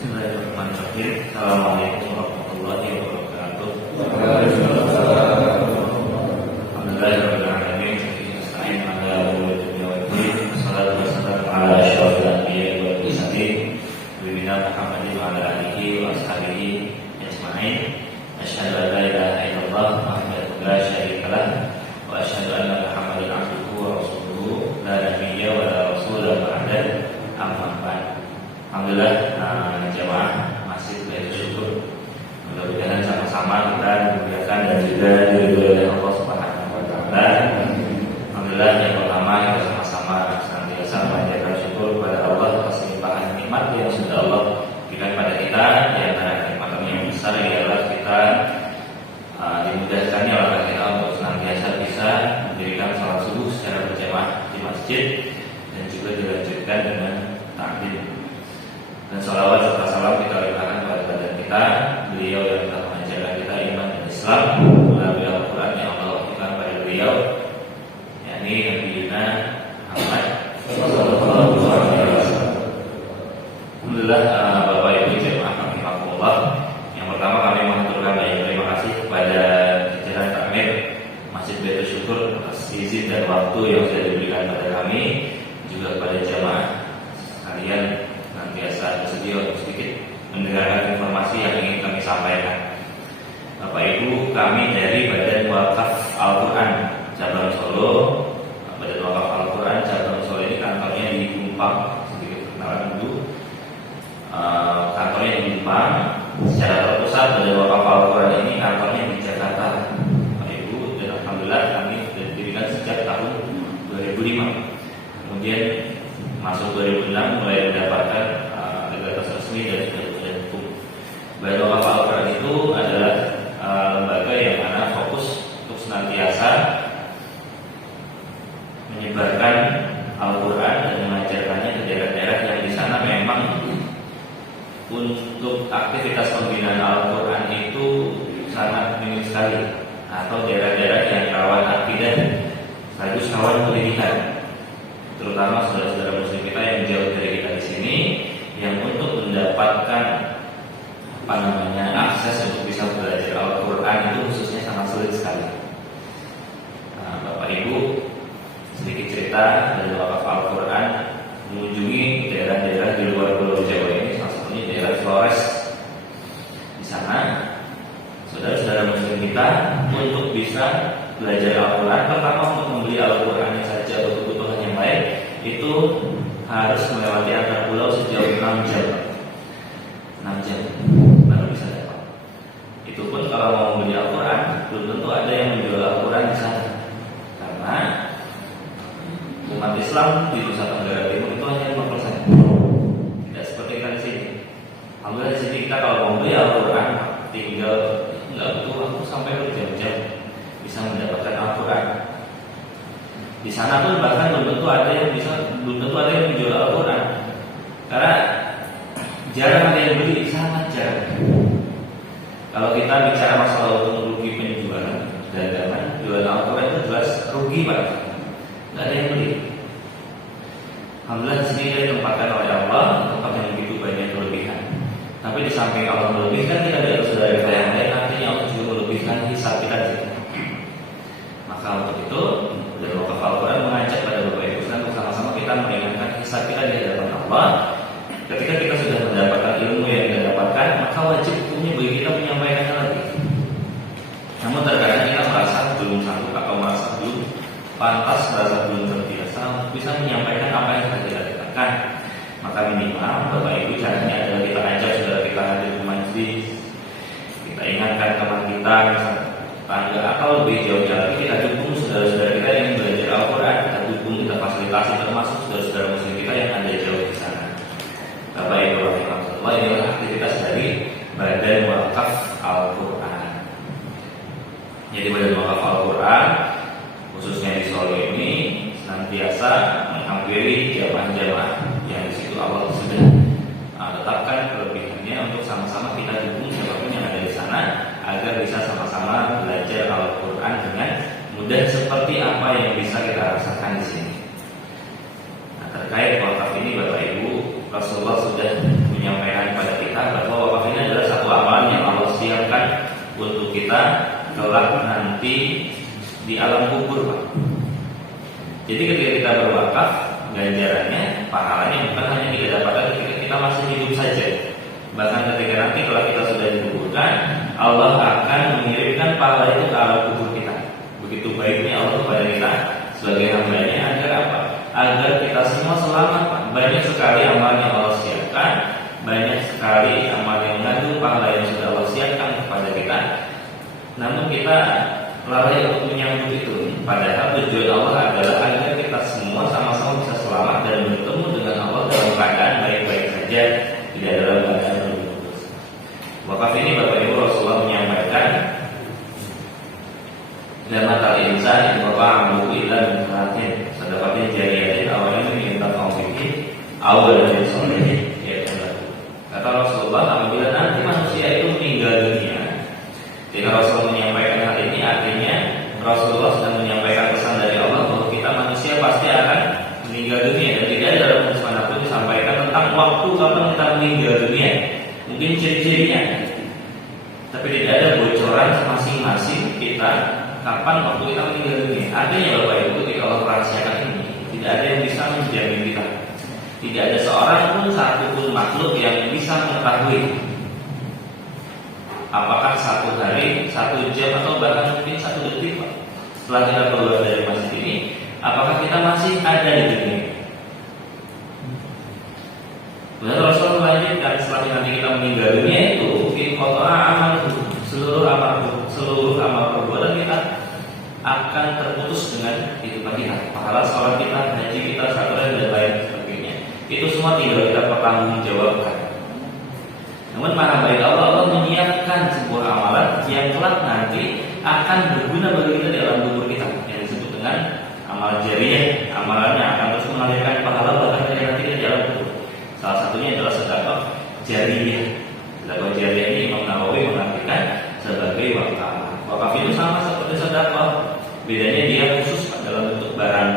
Bismillahirrahmanirrahim. Assalamualaikum warahmatullahi wabarakatuh. Alhamdulillahirabbil alamin. Nasta'in ala umuri dunya wad din. Wassalatu wassalamu ala asyrofil anbiya'i wal mursalin nabiyina Muhammadin wa ala alihi wa ashabihi ajma'in. Asyhadu an la ilaha illallah wahdahu la syarika lah wa asyhadu anna Muhammadan abduhu wa rasuluhu la nabiyya wa la rasula ba'da. Amma ba'd. Alhamdulillah, jamaah masih bersyukur. Mudah-mudahan sama-sama kita dimuliakan dan juga diridhoi oleh Allah Subhanahu wa taala. Alhamdulillah, yang pertama kita sama-sama senantiasa menjaga syukur kepada Allah atas limpahan nikmat yang sudah Allah berikan pada kita. Di antara nikmat yang besar ialah kita dimudahkannya oleh kita untuk senantiasa bisa mendirikan salat subuh secara berjamaah di masjid dan juga dilanjutkan dengan takbir. Dan salawat serta salam kita limpahkan kepada badan kita, beliau yang telah mengajarkan kita iman dan Islam melalui Al-Quran yang Allah wahyukan pada beliau, yakni Nabi Yuna Muhammad sallallahu alaihi wasallam. Alhamdulillah, Bapak Ibu jemaah rahimakumullah. Yang pertama kami mengaturkan banyak terima kasih kepada jajaran takmir Masjid Baitul Syukur atas izin dan waktu yang sudah diberikan pada kami, juga kepada jemaah sekalian biasa bersedia untuk sedikit mendengarkan informasi yang ingin kami sampaikan. Bapak Ibu, kami dari Badan Wakaf Al-Quran Cabang Solo. Badan Wakaf Al-Quran Cabang Solo ini kantornya di Kumpang. Sedikit perkenalan dulu. Kantornya di Kumpang. Secara terpusat Badan Wakaf Al-Quran ini kantornya di Jakarta, Bapak Ibu. Dan alhamdulillah kami sudah didirikan sejak tahun 2005. Kemudian masuk 2006 mulai mendapatkan legalitas resmi dari Badan Hukum. Badan Wakaf Al-Quran itu adalah lembaga yang mana fokus untuk senantiasa menyebarkan Al-Quran dan mengajarkannya ke daerah-daerah yang di sana memang untuk aktivitas pembinaan Al-Quran itu sangat minim sekali, atau daerah-daerah yang rawan akidah sekaligus rawan pendidikan, terutama saudara-saudara muslim kita yang jauh dari kita di sini, yang untuk mendapatkan akses untuk bisa belajar Al-Quran itu khususnya sangat sulit sekali. Bapak Ibu, sedikit cerita dari Wakaf Al-Quran mengunjungi daerah-daerah di luar Pulau Jawa ini, salah satunya daerah Flores. Di sana, saudara-saudara muslim kita untuk bisa belajar Al-Quran, pertama untuk membeli Al-Quran saja atau kebutuhan yang lain itu harus melewati antar pulau sejauh 6 jam. 6 jam baru bisa dapat. Itu pun kalau mau membeli Al-Quran belum tentu ada yang menjual Al-Quran di sana, karena umat Islam di Nusa Tenggara Timur itu hanya 5%. Tidak seperti kita di sini. Alhamdulillah di sini kita kalau mau membeli Al-Quran tinggal nggak butuh waktu sampai berjam-jam bisa mendapatkan Al-Quran. Di sana pun bahkan belum tentu ada yang menjual Al-Quran, karena jarang ada yang beli, sangat jarang. Kalau kita bicara masalah untung rugi penjualan dagangan, jualan Al-Quran itu jelas rugi Pak, nggak ada yang beli. Alhamdulillah di sini ditempatkan oleh Allah tempat yang begitu banyak kelebihan. Tapi di samping Allah melebihkan, kita ada saudara kita yang lain, artinya Allah juga melebihkan hisab kita. Maka untuk itu dan Wakaf Al-Quran mengajak pada Bapak Ibu sekalian untuk sama-sama kita meringankan hisab kita di hadapan Allah. Ketika kita sudah mendapatkan ilmu yang kita dapatkan, maka wajib hukumnya bagi kita menyampaikannya lagi. Namun terkadang kita merasa belum sanggup atau merasa belum pantas, merasa belum terbiasa untuk bisa menyampaikan apa yang sudah kita dapatkan. Maka minimal Bapak Ibu caranya adalah kita ajak saudara kita hadir ke majlis, kita ingatkan teman kita misalnya tangga, atau lebih jauhnya lagi kita dukung saudara-saudara kita yang belajar Al-Quran, kita dukung, kita fasilitasi, termasuk saudara-saudara muslim kita yang ada jauh di sana. Bapak Ibu rahimahullah, inilah aktivitas dari Badan Wakaf Al-Quran. Jadi Badan Wakaf Al-Quran khususnya di Solo ini senantiasa menghampiri jamaah-jamaah yang di situ Allah sudah tetapkan kelebihannya untuk sama-sama kita dukung siapapun yang ada di sana agar bisa sama-sama belajar Al-Quran dengan mudah seperti apa yang bisa kita rasakan di sini. Nah, terkait wakaf ini Bapak Ibu, Rasulullah sudah menyampaikan kepada kita Jadi ketika kita berwakaf, ganjarannya, pahalanya bukan hanya kita dapatkan ketika kita masih hidup saja. Bahkan ketika nanti kalau kita sudah dikuburkan, Allah akan mengirimkan pahala itu ke alam kubur kita. Begitu baiknya Allah kepada kita sebagai hambanya, agar apa? Agar kita semua selamat. Banyak sekali amal yang Allah siapkan, banyak sekali amal yang mengandung pahala yang sudah Allah siapkan kepada kita. Namun kita lalai untuk menyambut itu. Padahal tujuan Allah adalah agar kita semua sama-sama bisa selamat dan bertemu dengan Allah dalam keadaan baik-baik saja, tidak dalam keadaan berputus. Wakaf ini Bapak Ibu Rasulullah menyampaikan, dan mata insan yang bapak ambil ilah dan perhatian sedapatnya jariyatin awalnya meminta kaum fikir awal dari soalnya ya kata Rasulullah, apabila nanti manusia itu meninggal dunia. Jika Rasulullah menyampaikan hal ini, artinya Rasulullah sedang menyampaikan pesan dari Allah bahwa kita manusia pasti akan meninggal dunia, dan tidak ada dalam hadis manapun disampaikan tentang waktu kapan kita meninggal dunia. Mungkin ciri-cirinya, tapi tidak ada bocoran masing-masing kita kapan waktu kita meninggal dunia. Artinya Bapak Ibu, ketika Allah merahasiakan ini, tidak ada yang bisa menjamin kita. Tidak ada seorang pun, satu pun makhluk yang bisa mengetahui apakah satu hari, 1 jam, atau bahkan mungkin 1 detik setelah kita keluar dari masjid ini, apakah kita masih ada di dunia. Kemudian Rasul melanjutkan, setelah nanti kita meninggal dunia itu, seluruh amal perbuatan kita akan terputus dengan kehidupan kita. Pahala sholat kita, haji kita, zakat dan lain sebagainya, itu semua tinggal kita pertanggungjawabkan. Namun maha baik Allah menyiapkan sebuah amalan yang kelak nanti akan berguna bagi kita di alam kubur kita, yang disebut dengan amal jariyah. Amalannya akan terus mengalirkan pahala bahkan nanti di alam kubur. Salah satunya adalah sedekah jariyah. Sedekah jariyah ini Imam Nawawi mengartikan sebagai wakaf. Wakaf itu sama seperti sedekah, bedanya dia khusus dalam bentuk barang.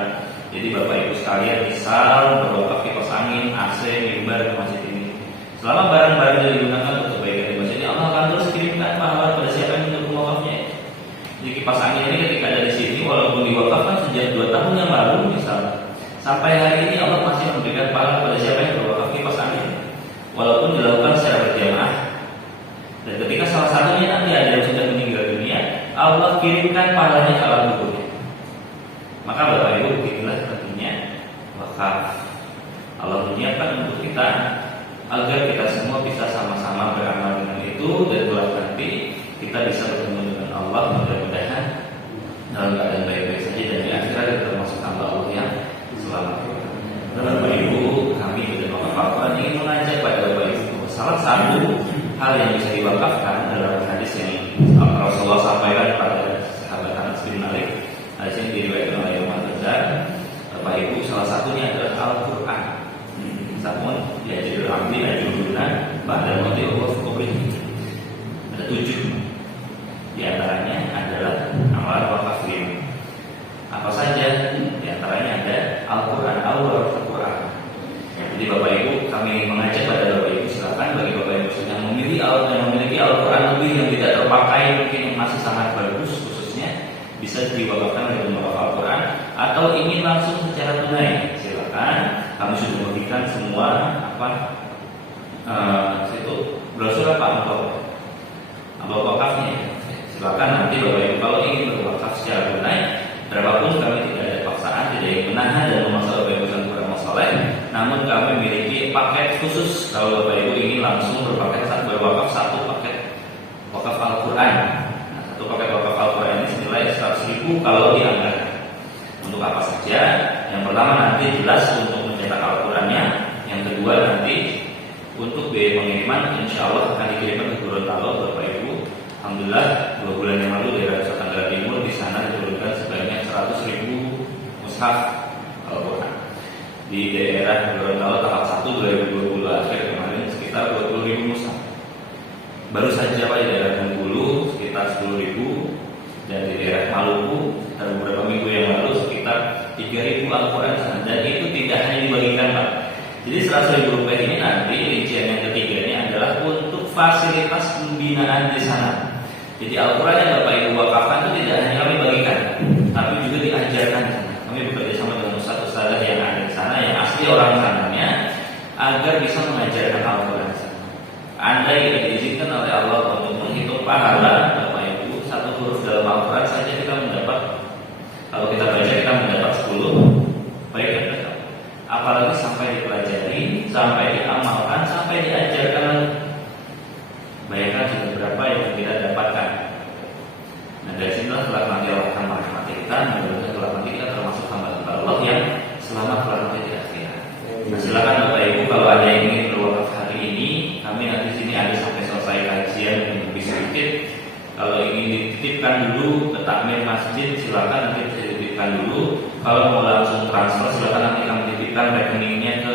Jadi Bapak Ibu sekalian, misal berwakaf kipas angin, AC, mimbar ke masjid ini. Selama barang-barang yang digunakan untuk kebaikan di masjid ini, Allah akan terus kirimkan pahala pada siapa yang menyuruh wakafnya. Jadi kipas angin ini ketika ada di sini, walaupun diwakafkan sejak 2 tahun yang lalu misalnya, sampai hari ini Allah masih memberikan pahala pada siapa yang berwakaf kipas angin, walaupun dilakukan secara berjamaah. Dan ketika salah satunya nanti ada yang sudah meninggal dunia, Allah kirimkan pahalanya ke alam kuburnya. Maka Bapak Ibu, inilah pentingnya wakaf. Allah menyiapkan untuk kita agar kita semua bisa sama-sama beramal dengan itu, dan kelak nanti kita bisa bertemu dengan Allah, mudah-mudahan dalam keadaan baik-baik saja, dan di akhirat kita termasuk hamba Allah yang selamat. Bapak Ibu, kami di Wakaf ingin mengajak pada Bapak Ibu, salah satu hal yang bisa diwakafkan dalam hadis yang Rasulullah sampaikan kepada sahabat Anas bin Malik, hadis yang diriwayatkan oleh Imam Al-Ghazali. Bapak Ibu, salah satunya adalah Al-Quran. Namun ya judul ambil ajuruna pada mati Allah kubri. Ada 7. Di antaranya adalah amal wakaf lima. Apa saja? Di antaranya ada Al-Quran, Al-Quran. Jadi Bapak Ibu, kami mengajak pada Bapak Ibu, silakan bagi Bapak Ibu yang memiliki Al-Quran lebih yang tidak terpakai, mungkin yang masih sangat bagus khususnya, bisa diwakafkan dengan wakaf Al-Quran, atau ingin langsung secara tunai, silakan. Kami sudah memberikan semua situ brosur amplop wakafnya. Silakan nanti Bapak Ibu kalau ingin berwakaf secara tunai, berapapun kami tidak ada paksaan, tidak ingin menahan dan memaksa Bapak Ibu dan kurang masalah. Namun kami memiliki paket khusus kalau Bapak Ibu ingin langsung berwakaf satu paket wakaf Al-Quran. Nah, satu paket wakaf Al-Quran ini senilai 100.000 kalau dianggarkan. Untuk apa saja? Yang pertama nanti jelas untuk mencetak Al-Qurannya. Yang kedua nanti untuk biaya pengiriman, insya Allah akan dikirimkan ke Gorontalo Bapak Ibu. Alhamdulillah 2 bulan yang lalu daerah Nusa Tenggara Timur di sana diturunkan sebanyak 100.000 mushaf Al-Quran. Di daerah Gorontalo tahap 1 2020 akhir kemarin sekitar 20.000 mushaf. Baru saja Pak di daerah Bengkulu sekitar 10.000, dan di daerah Maluku sekitar beberapa minggu yang lalu sekitar 3.000 Al-Quran, dan itu tidak hanya dibagikan Pak. Jadi 100.000 rupiah ini nanti rincian yang ketiganya adalah untuk fasilitas pembinaan di sana. Jadi Al-Quran yang Bapak Ibu wakafkan itu tidak hanya kami bagikan, tapi juga diajarkan. Kami bekerja sama dengan asli orang sananya agar bisa mengajarkan Al-Quran. Andai diizinkan oleh Allah untuk menghitung pahala, Bapak Ibu, satu huruf dalam Al-Quran saja kita mendapat, kalau kita baca kita mendapat 10 baik dan apalagi sampai dipelajari, sampai diamalkan, sampai diajarkan. Bayangkan sudah berapa yang kita dapatkan. Nah dari sini telah nanti Allah akan merahmati kita, mudah-mudahan telah nanti kita termasuk hamba-hamba Allah yang selamat telah nanti di akhirat. Nah, silakan Bapak Ibu kalau ada yang ingin berwakaf hari ini, kami nanti sini ada sampai selesai kajian lebih sedikit. Kalau ingin dititipkan dulu ke takmir masjid, silakan nanti dititipkan dulu. Kalau mau langsung transfer, silakan nanti kami titipkan rekeningnya ke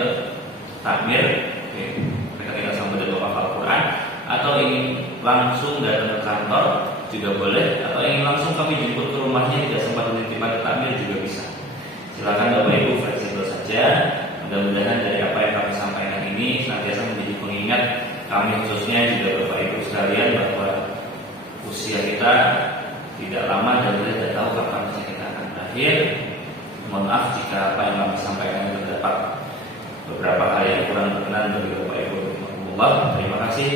takmir, rekening Sambil Wakaf Al-Quran. Atau ingin langsung datang ke kantor juga boleh, atau ingin langsung kami jemput ke rumahnya, tidak sempat dititipkan ke takmir juga bisa. Silakan Bapak Ibu fleksibel saja. Mudah-mudahan dari apa yang kami sampaikan ini senantiasa menjadi pengingat kami, khususnya juga Bapak Ibu sekalian, bahwa usia kita tidak lama dan kita tidak tahu kapan usia kita akan berakhir. Mohon maaf jika apa yang kami sampaikan terdapat beberapa hal yang kurang berkenan bagi Bapak Ibu. Terima kasih.